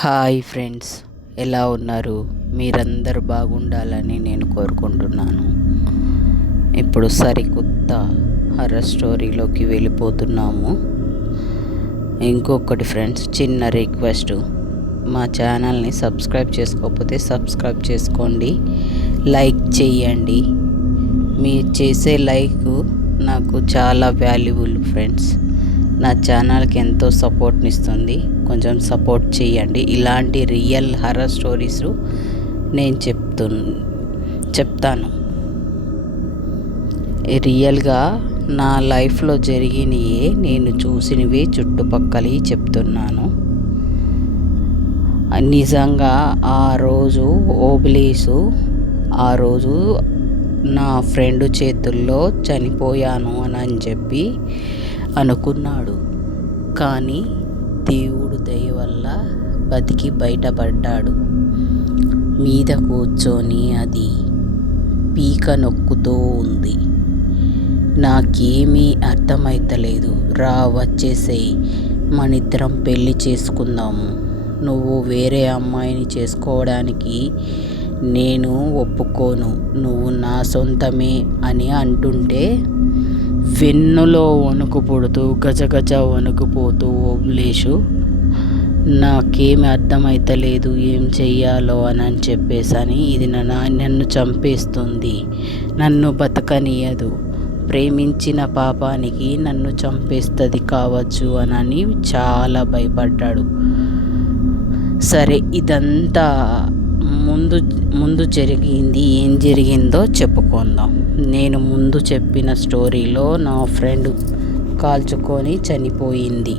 Hi friends, ఎలా ఉన్నారు? మీరందరూ బాగుండాలని నేను కోరుకుంటున్నాను. ఇప్పుడు సరికొత్త హర్రర్ స్టోరీలోకి వెళ్ళిపోతున్నాము. ఇంకొకటి ఫ్రెండ్స్, చిన్న రిక్వెస్ట్, మా ఛానల్ని సబ్స్క్రైబ్ చేసుకోకపోతే సబ్స్క్రైబ్ చేసుకోండి, లైక్ చేయండి. మీరు చేసే లైక్ నాకు చాలా వాల్యుబుల్ ఫ్రెండ్స్. నా ఛానల్కి ఎంతో సపోర్ట్ని ఇస్తుంది. కొంచెం సపోర్ట్ చేయండి. ఇలాంటి రియల్ హర్రర్ స్టోరీస్ నేను చెప్తాను. రియల్గా నా లైఫ్లో జరిగినవే, నేను చూసినవి, చుట్టుపక్కల చెప్తున్నాను. నిజంగా ఆ రోజు ఓబ్లీసు, ఆ రోజు నా ఫ్రెండ్ చేతుల్లో చనిపోయాను అని చెప్పి అనుకున్నాడు. కానీ దేవుడు దయ వల్ల బతికి బయటపడ్డాడు. మీద కూర్చొని అది పీక నొక్కుతూ ఉంది. నాకేమీ అర్థమైతలేదు. వచ్చేసేయి, మనిద్దరం పెళ్ళి చేసుకుందాము. నువ్వు వేరే అమ్మాయిని చేసుకోవడానికి నేను ఒప్పుకోను, నువ్వు నా సొంతమే అని అంటుంటే వెన్నులో వణుకు పుడుతూ గజగజ వణుకుపోతూ ఓబ్లేషు, నాకేమి అర్థమైతలేదు ఏం చెయ్యాలో అని చెప్పేసని, ఇది నన్ను చంపేస్తుంది, నన్ను బతకనీయదు, ప్రేమించిన పాపానికి నన్ను చంపేస్తుంది కావచ్చు అని చాలా భయపడ్డాడు. సరే, ఇదంతా ముందు జరిగింది. ఏం జరిగిందో చెప్పుకుందాం. నేను ముందు చెప్పిన స్టోరీలో నా ఫ్రెండ్ కాల్చుకొని చనిపోయింది,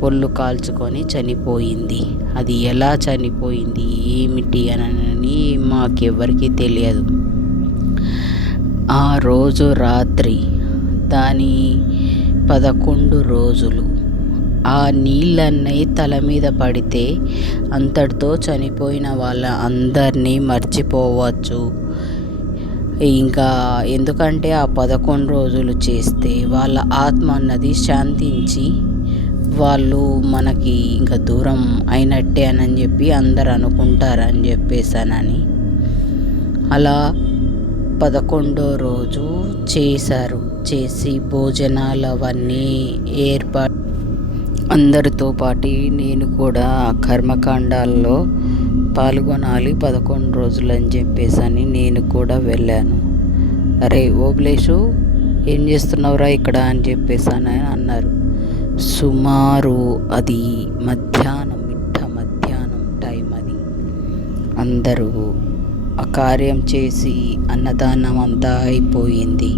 పొల్లు కాల్చుకొని చనిపోయింది. అది ఎలా చనిపోయింది, ఏమిటి అని మాకెవ్వరికీ తెలియదు. ఆ రోజు రాత్రి, దాని 11 రోజులు ఆ నీళ్ళన్నీ తల మీద పడితే అంతటితో చనిపోయిన వాళ్ళ అందరినీ మర్చిపోవచ్చు. ఇంకా ఎందుకంటే ఆ 11 రోజులు చేస్తే వాళ్ళ ఆత్మ అన్నది శాంతించి వాళ్ళు మనకి ఇంకా దూరం అయినట్టే అని చెప్పి అందరు అనుకుంటారని చెప్పేసానని అలా 11వ రోజు చేసి భోజనాలు అవన్నీ ఏర్పాటు, అందరితో పాటు నేను కూడా కర్మకాండాల్లో పాల్గొనాలి 11 రోజులు అని చెప్పేసని నేను కూడా వెళ్ళాను. అరే ఓబ్లేషు, ఏం చేస్తున్నావురా ఇక్కడ అని చెప్పేసాను అన్నారు. సుమారు అది మధ్యాహ్నం టైం. అది అందరూ ఆ కార్యం చేసి అన్నదానం అంతా అయిపోయింది.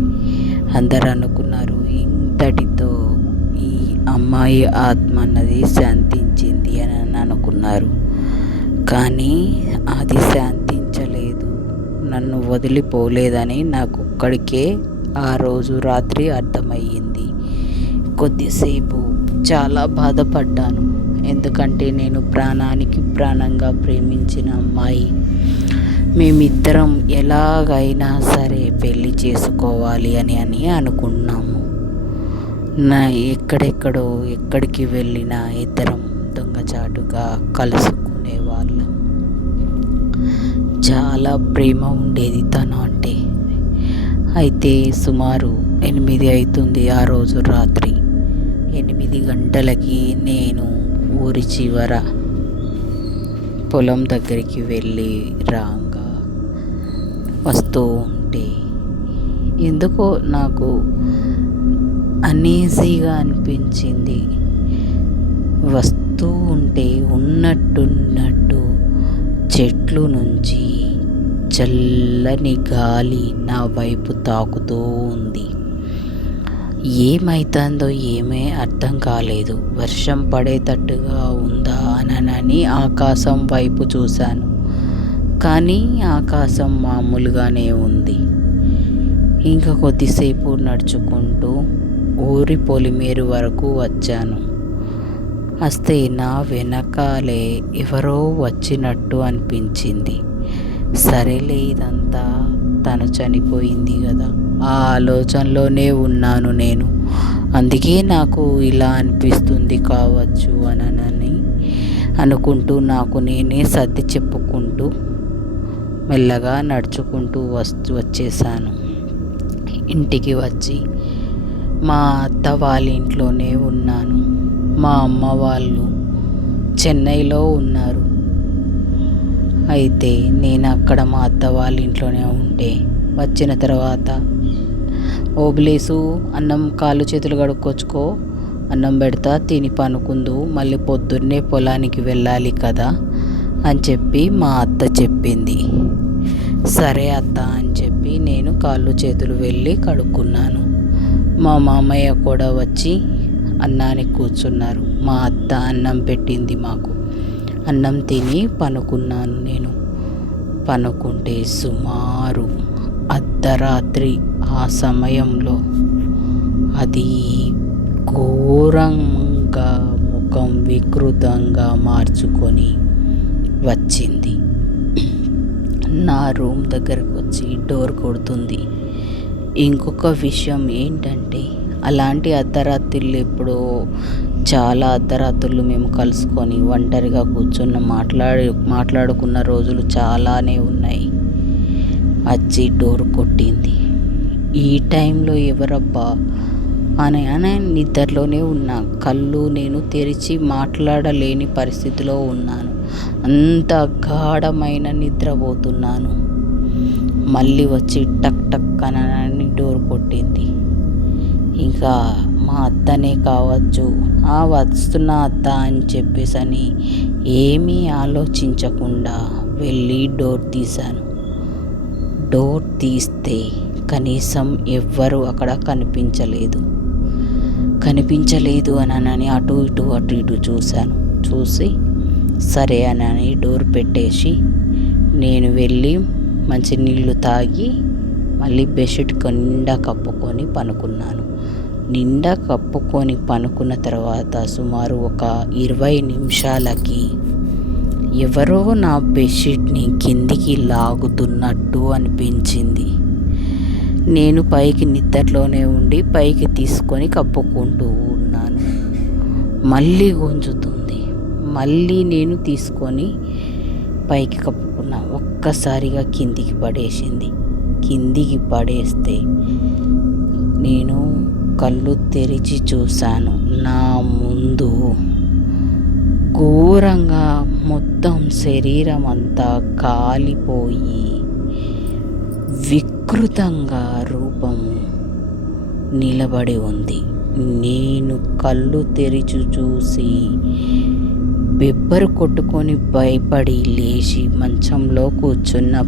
అందరు అనుకున్నారు ఇంతటితో ఈ అమ్మాయి ఆత్మ అన్నది శాంతించింది అని అనుకున్నారు. కానీ అది శాంతించలేదు, నన్ను వదిలిపోలేదని నాకు ఒక్కడికే ఆ రోజు రాత్రి అర్థమయ్యింది. కొద్దిసేపు చాలా బాధపడ్డాను. ఎందుకంటే నేను ప్రాణానికి ప్రాణంగా ప్రేమించిన అమ్మాయి, మేమిద్దరం ఎలాగైనా సరే పెళ్ళి చేసుకోవాలి అని అనుకున్నాము. ఎక్కడికి వెళ్ళినా ఇద్దరం దొంగచాటుగా కలుసుకునే వాళ్ళం. చాలా ప్రేమ ఉండేది తను అంటే. అయితే సుమారు 8 అవుతుంది ఆ రోజు రాత్రి. 8 గంటలకి నేను ఊరి చివర పొలం దగ్గరికి వెళ్ళి రాగా వస్తూ ఉంటే ఎందుకో నాకు అనీజీగా అనిపించింది. వస్తూ ఉంటే ఉన్నట్టు చెట్లు నుంచి చల్లని గాలి నా వైపు తాకుతూ ఉంది. ఏమైతుందో ఏమీ అర్థం కాలేదు. వర్షం పడేటట్టుగా ఉందా అని ఆకాశం వైపు చూశాను. కానీ ఆకాశం మామూలుగానే ఉంది. ఇంకా కొద్దిసేపు నడుచుకుంటూ ఊరి పొలిమేరు వరకు వచ్చాను. వస్తే నా వెనకాలే ఎవరో వచ్చినట్టు అనిపించింది. సరేలే, ఇదంతా తను చనిపోయింది కదా, ఆ ఆలోచనలోనే ఉన్నాను నేను. అందుకే నాకు ఇలా అనిపిస్తుంది కావచ్చు అని అనుకుంటూ నాకు నేనే సర్ది చెప్పుకుంటూ మెల్లగా నడుచుకుంటూ వచ్చేసాను. ఇంటికి వచ్చి మా అత్త వాళ్ళ ఇంట్లోనే ఉన్నాను. మా అమ్మ వాళ్ళు చెన్నైలో ఉన్నారు. అయితే నేను అక్కడ మా అత్త వాళ్ళ ఇంట్లోనే ఉంటే వచ్చిన తర్వాత ఓబులేసు అన్నం కాళ్ళు చేతులు కడుక్కొచ్చుకో, అన్నం పెడతా తిని పనుకుందు, మళ్ళీ పొద్దున్నే పొలానికి వెళ్ళాలి కదా అని చెప్పి మా అత్త చెప్పింది. సరే అత్త అని చెప్పి నేను కాళ్ళు చేతులు వెళ్ళి కడుక్కున్నాను. మా మామయ్య కూడా వచ్చి అన్నానికి కూర్చున్నారు. మా అత్త అన్నం పెట్టింది మాకు. అన్నం తిని పనుకున్నాను. నేను పనుకుంటే సుమారు అర్ధరాత్రి ఆ సమయంలో అది ఘోరంగా ముఖం వికృతంగా మార్చుకొని వచ్చింది. నా రూమ్ దగ్గరకు వచ్చి డోర్ కొడుతుంది. ఇంకొక విషయం ఏంటంటే, అలాంటి అర్ధరాత్రులు ఎప్పుడో చాలా అర్ధరాత్రులు మేము కలుసుకొని ఒంటరిగా కూర్చున్న మాట్లాడుకున్న రోజులు చాలానే ఉన్నాయి. వచ్చి డోర్ కొట్టింది. ఈ టైంలో ఎవరబ్బా అని నిద్రలోనే ఉన్నా. కళ్ళు నేను తెరిచి మాట్లాడలేని పరిస్థితిలో ఉన్నాను. అంత గాఢమైన నిద్రపోతున్నాను. మళ్ళీ వచ్చి టక్ టక్ అని డోర్ కొట్టింది. ఇంకా మా అత్తనే కావచ్చు, వస్తున్న అత్త అని చెప్పేసని ఏమీ ఆలోచించకుండా వెళ్ళి డోర్ తీశాను. డోర్ తీస్తే కనీసం ఎవ్వరూ అక్కడ కనిపించలేదు అని అటు ఇటు చూశాను. చూసి సరే అని డోర్ పెట్టేసి నేను వెళ్ళి మంచినీళ్ళు తాగి మళ్ళీ బెడ్షీట్ నిండా కప్పుకొని పనుకున్నాను. నిండా కప్పుకొని పనుకున్న తర్వాత సుమారు ఒక 20 నిమిషాలకి ఎవరో నా బెడ్షీట్ని కిందికి లాగుతున్నట్టు అనిపించింది. నేను పైకి నిద్రలోనే ఉండి పైకి తీసుకొని కప్పుకుంటూ ఉన్నాను. మళ్ళీ గుంజుతుంది. మళ్ళీ నేను తీసుకొని పైకి కప్పుకున్నా. ఒక్కసారిగా కిందికి పడేసింది. కిందికి పడేస్తే నేను కళ్ళు తెరిచి చూశాను. నా ముందు ఘోరంగా మొత్తం శరీరం అంతా కాలిపోయి వికృతంగా రూపం నిలబడి ఉంది. నేను కళ్ళు తెరిచి చూసి బెబ్బరు కొట్టుకొని భయపడి లేచి మంచంలో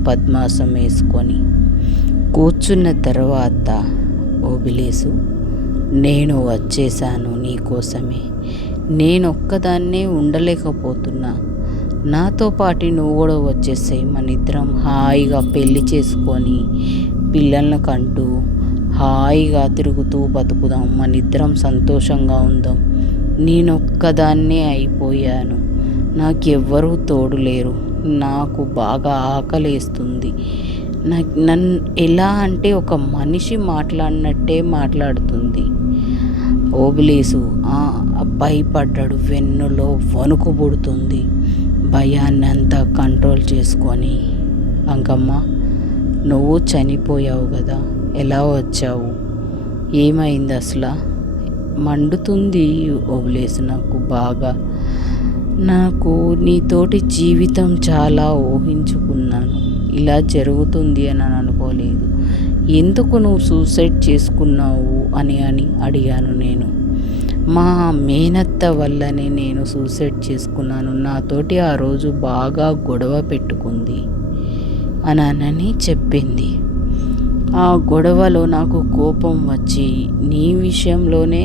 పద్మాసం వేసుకొని కూర్చున్న తర్వాత, ఓబులేసు నేను వచ్చేసాను నీకోసమే. నేనొక్కదాన్నే ఉండలేకపోతున్నా. నాతో పాటు నువ్వు కూడా వచ్చేసాయి. మన ఇద్దరం హాయిగా పెళ్లి చేసుకొని పిల్లలను కంటూ హాయిగా తిరుగుతూ బతుకుదాం. మన ఇద్దరం సంతోషంగా ఉందాం. నేనొక్కదాన్నే అయిపోయాను. నాకెవ్వరూ తోడు లేరు. నాకు బాగా ఆకలేస్తుంది. నన్ను ఎలా అంటే ఒక మనిషి మాట్లాడినట్టే మాట్లాడుతుంది. ఓబులేసు భయపడ్డాడు. వెన్నులో వణుకు పుడుతుంది. భయాన్ని అంతా కంట్రోల్ చేసుకొని, అంకమ్మ నువ్వు చనిపోయావు కదా, ఎలా వచ్చావు, ఏమైంది అసలు? మండుతుంది ఓబులేసు నాకు బాగా. నాకు నీతోటి జీవితం చాలా ఊహించుకున్నాను. ఇలా జరుగుతుంది అని అనుకోలేదు. ఎందుకు నువ్వు సూసైడ్ చేసుకున్నావు అని అడిగాను నేను. మా మేనత్త వల్లనే నేను సూసైడ్ చేసుకున్నాను. నాతోటి ఆ రోజు బాగా గొడవ పెట్టుకుంది అని చెప్పింది. ఆ గొడవలో నాకు కోపం వచ్చి నీ విషయంలోనే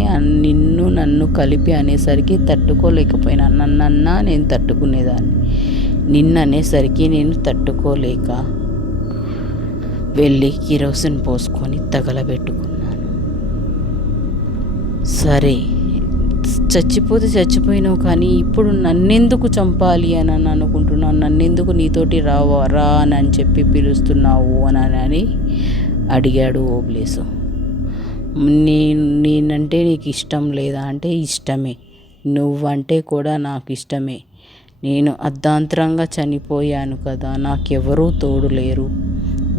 నన్ను కలిపి అనేసరికి తట్టుకోలేకపోయినా. నన్నన్నా నేను తట్టుకునేదాన్ని. నిన్ననేసరికి నేను తట్టుకోలేక వెళ్ళి కిరోసిన్ పోసుకొని తగలబెట్టుకున్నాను. సరే చచ్చిపోతే చచ్చిపోయినావు, కానీ ఇప్పుడు నన్నెందుకు చంపాలి అని అనుకుంటున్నావు? నన్నెందుకు నీతోటి రా అని చెప్పి పిలుస్తున్నావు అని అడిగాడు ఓబులేసు. నేనంటే నీకు ఇష్టం లేదా అంటే ఇష్టమే. నువ్వంటే కూడా నాకు ఇష్టమే. నేను అర్ధాంతరంగా చనిపోయాను కదా, నాకెవరూ తోడు లేరు,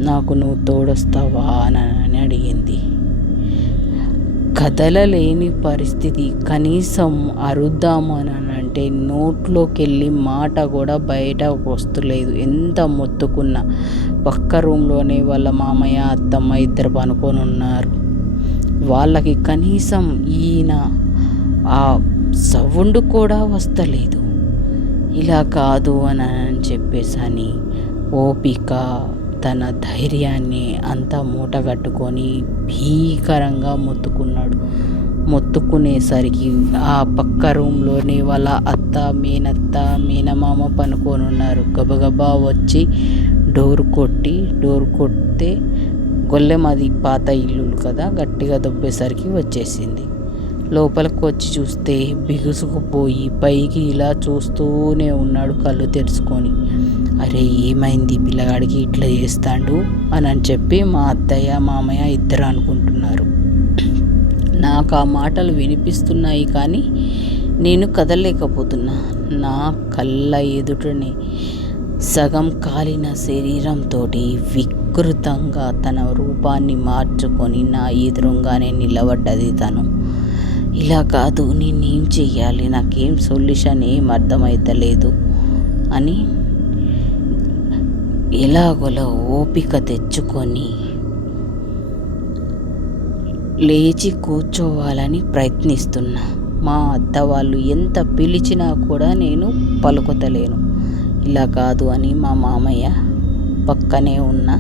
నాకు నువ్వు తోడొస్తావా అని అడిగింది. కదలలేని పరిస్థితి, కనీసం అరుద్దాము అని అంటే నోట్లోకి వెళ్ళి మాట కూడా బయటకు వస్తలేదు. ఎంత మొత్తుకున్నా. పక్క రూమ్లోనే వాళ్ళ మామయ్య అత్తమ్మ ఇద్దరు పనుకొని ఉన్నారు. వాళ్ళకి కనీసం ఈయన ఆ సౌండ్ కూడా వస్తలేదు. ఇలా కాదు అని చెప్పేసని ఓపిక తన ధైర్యాన్ని అంతా మూటగట్టుకొని భీకరంగా మొత్తుకునేసరికి ఆ పక్క రూమ్లోనే వాళ్ళ అత్త, మేనమామ పనుకొని ఉన్నారు. గబగబా వచ్చి డోర్ కొడితే గొల్లెం, అది పాత ఇల్లులు కదా, గట్టిగా దొబ్బేసరికి వచ్చేసింది. లోపలికి వచ్చి చూస్తే బిగుసుకుపోయి పైకి ఇలా చూస్తూనే ఉన్నాడు కళ్ళు తెరుచుకొని. అరే ఏమైంది పిల్లగాడికి ఇట్లా చేస్తాడు అని చెప్పి మా అత్తయ్య మామయ్య ఇద్దరు అనుకుంటున్నారు. నాకు ఆ మాటలు వినిపిస్తున్నాయి కానీ నేను కదలలేకపోతున్నా. నా కళ్ళ ఎదుటనే సగం కాలిన శరీరంతో వికృతంగా తన రూపాన్ని మార్చుకొని నా ఎదురుగానే నిలబడ్డది తను. ఇలా కాదు, నేనేం చెయ్యాలి, నాకేం సొల్యూషన్ ఏం అర్థమవుతలేదు అని ఎలాగోలా ఓపిక తెచ్చుకొని లేచి కూర్చోవాలని ప్రయత్నిస్తున్నా. మా అత్త వాళ్ళు ఎంత పిలిచినా కూడా నేను పలుకుతలేను. ఇలా కాదు అని మా మామయ్య పక్కనే ఉన్న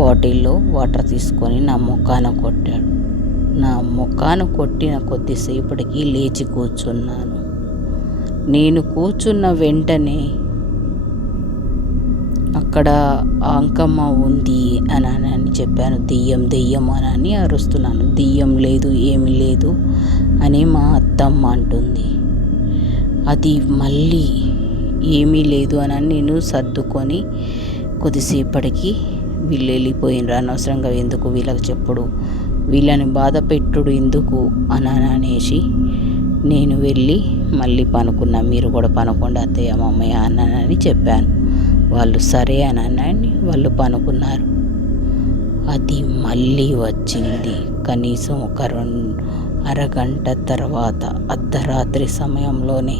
బాటిల్లో వాటర్ తీసుకొని నా ముఖాన కొట్టాడు. నా ముఖాన కొట్టిన కొద్దిసేపటికి లేచి కూర్చున్నాను. నేను కూర్చున్న వెంటనే అక్కడ అంకమ్మ ఉంది అని చెప్పాను. దెయ్యం అని అరుస్తున్నాను. దెయ్యం లేదు, ఏమీ లేదు అని మా అత్తమ్మ అంటుంది. అది మళ్ళీ ఏమీ లేదు అని నేను సర్దుకొని కొద్దిసేపటికి వీళ్ళు వెళ్ళిపోయినరు. అనవసరంగా ఎందుకు వీళ్ళకి చెప్పుడు, వీళ్ళని బాధ పెట్టుడు ఎందుకు అనేసి నేను వెళ్ళి మళ్ళీ పనుకున్నా. మీరు కూడా పనుకోండి అత్తయ్య మామయ్య అని చెప్పాను. వాళ్ళు సరే అని వాళ్ళు పనుకున్నారు. అది మళ్ళీ వచ్చింది. కనీసం ఒక అరగంట తర్వాత అర్ధరాత్రి సమయంలోనే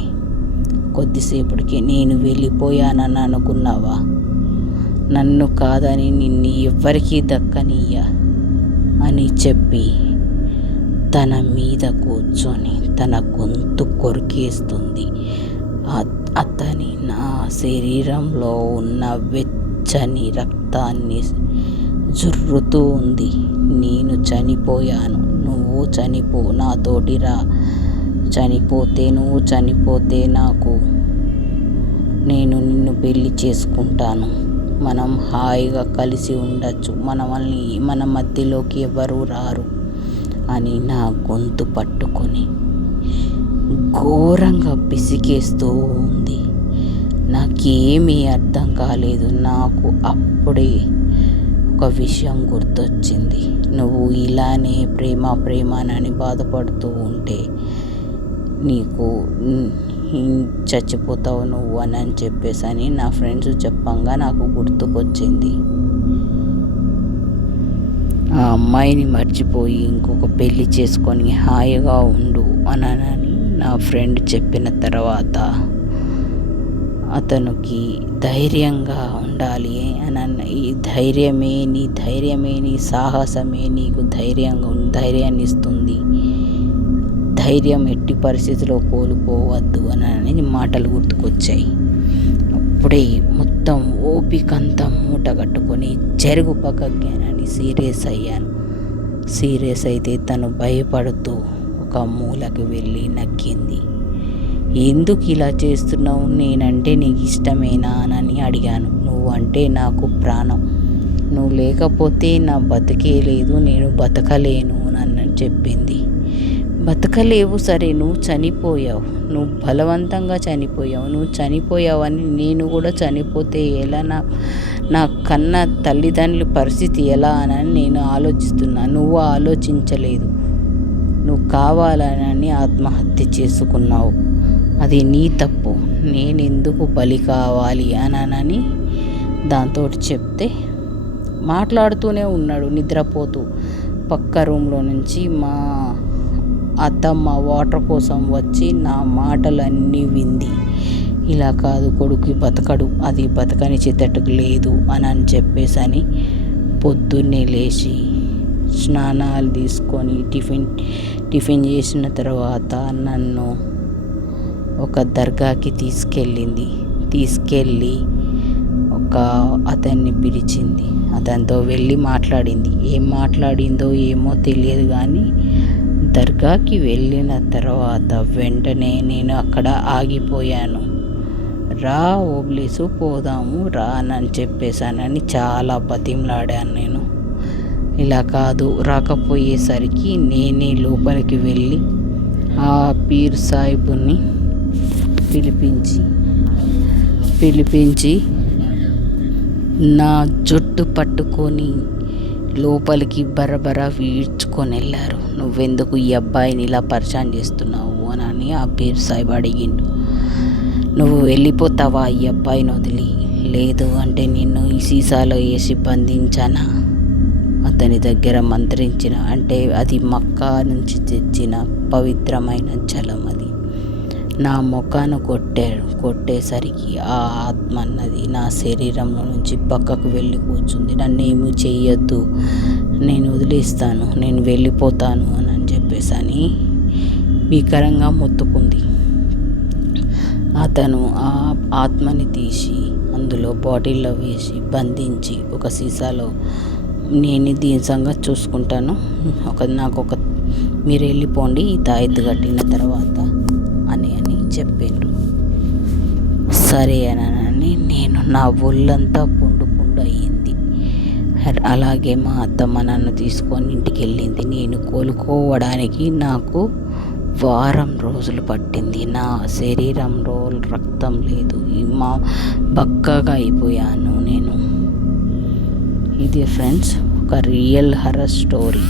కొద్దిసేపటికి నేను వెళ్ళిపోయానని అనుకున్నావా, నన్ను కాదని నిన్ను ఎవ్వరికీ దక్కనియ్యా అని చెప్పి తన మీద కూర్చొని తన గొంతు కొరికేస్తుంది. అతని నా శరీరంలో ఉన్న వెచ్చని రక్తాన్ని జుర్రుతూ ఉంది. నేను చనిపోయాను, నువ్వు చనిపో, నాతోటి రా, నువ్వు చనిపోతే నేను నిన్ను పెళ్లి చేసుకుంటాను, మనం హాయిగా కలిసి ఉండొచ్చు, మన మధ్యలోకి ఎవరు రారు అని నా గొంతు పట్టుకొని ఘోరంగా పిసికేస్తూ ఉంది. నాకేమీ అర్థం కాలేదు. నాకు అప్పుడే ఒక విషయం గుర్తొచ్చింది. నువ్వు ఇలానే ప్రేమనని బాధపడుతూ ఉంటే నీకు చచ్చిపోతావు నువ్వు అని చెప్పేసి నా ఫ్రెండ్స్ చెప్పంగా నాకు గుర్తుకొచ్చింది. ఆ అమ్మాయిని మర్చిపోయి ఇంకొక పెళ్ళి చేసుకొని హాయిగా ఉండు అని నా ఫ్రెండ్ చెప్పిన తర్వాత అతనికి ధైర్యంగా ఉండాలి అని, ఈ ధైర్యమే నీ సాహసమే నీకు ధైర్యాన్ని ఇస్తుంది, ధైర్యం ఎట్టి పరిస్థితిలో కోల్పోవద్దు అని మాటలు గుర్తుకొచ్చాయి. అప్పుడే మొత్తం ఓపికంతా మూట కట్టుకొని జరుగు పక్కకి అని సీరియస్ అయ్యాను. సీరియస్ అయితే తను భయపడుతూ ఒక మూలకి వెళ్ళి నక్కింది. ఎందుకు ఇలా చేస్తున్నావు, నేనంటే నీకు ఇష్టమేనా అని అడిగాను. నువ్వంటే నాకు ప్రాణం, నువ్వు లేకపోతే నా బతికే లేదు, నేను బతకలేను అని చెప్పింది. బతకలేవు సరే, నువ్వు చనిపోయావు, నువ్వు బలవంతంగా చనిపోయావు, నువ్వు చనిపోయావని నేను కూడా చనిపోతే ఎలా, నా కన్న తల్లిదండ్రుల పరిస్థితి ఎలా అని నేను ఆలోచిస్తున్నా. నువ్వు ఆలోచించలేదు, నువ్వు కావాలని ఆత్మహత్య చేసుకున్నావు, అది నీ తప్పు. నేను ఎందుకు బలి కావాలి అని దాంతో చెప్తే మాట్లాడుతూనే ఉన్నాడు నిద్రపోతూ. పక్క రూమ్లో నుంచి మా అత్తమ్మ వాటర్ కోసం వచ్చి నా మాటలన్నీ వింది. ఇలా కాదు, కొడుకు బతకడు, అది బతకని చిత్తట్టుకు లేదు అని చెప్పేసని పొద్దున్నే లేచి స్నానాలు తీసుకొని టిఫిన్ చేసిన తర్వాత నన్ను ఒక దర్గాకి తీసుకెళ్ళి ఒక అతన్ని పిలిచింది. అతనితో వెళ్ళి మాట్లాడింది. ఏం మాట్లాడిందో ఏమో తెలియదు, కానీ దర్గాకి వెళ్ళిన తర్వాత వెంటనే నేను అక్కడ ఆగిపోయాను. రా ఓబ్లేసు పోదాము రా అని చెప్పేశానని చాలా బతిమలాడాను నేను. ఇలా కాదు, రాకపోయేసరికి నేనే లోపలికి వెళ్ళి ఆ పీర్ సాహిబుని పిలిపించి నా జుట్టు పట్టుకొని లోపలికి బరబర వీడ్చుకొని వెళ్ళారు. నువ్వెందుకు ఈ అబ్బాయిని ఇలా పరిచయం చేస్తున్నావు అని ఆ పీర్ సాహిబ్ అడిగిండు. నువ్వు వెళ్ళిపోతావా ఈ అబ్బాయిని వదిలి? లేదు అంటే నిన్ను ఈ సీసాలో వేసి బంధించానా? అతని దగ్గర మంత్రించిన, అంటే అది మక్కా నుంచి తెచ్చిన పవిత్రమైన జలం. అది నా ముఖాన కొట్టేసరికి ఆ ఆత్మ అన్నది నా శరీరంలో నుంచి పక్కకు వెళ్ళి కూర్చుంది. నన్ను ఏమీ చెయ్యొద్దు, నేను వదిలేస్తాను, నేను వెళ్ళిపోతాను అని చెప్పేసని భీకరంగా మొత్తుకుంది. అతను ఆ ఆత్మని తీసి అందులో బాటిల్లో వేసి బంధించి ఒక సీసాలో, నేను దీని సంగతి చూసుకుంటాను, మీరు వెళ్ళిపోండి ఈ తాయెత్తు కట్టిన తర్వాత అని చెప్పిండ్రు. సరే అని నేను, నా ఒళ్ళంతా పుండు అయ్యింది. అలాగే మా అత్తమ్మ నన్ను తీసుకొని ఇంటికి వెళ్ళింది. నేను కోలుకోవడానికి నాకు వారం రోజులు పట్టింది. నా శరీరంలో రక్తం లేదు, బక్కగా అయిపోయాను నేను. ఇది ఫ్రెండ్స్ ఒక రియల్ హర్రర్ స్టోరీ.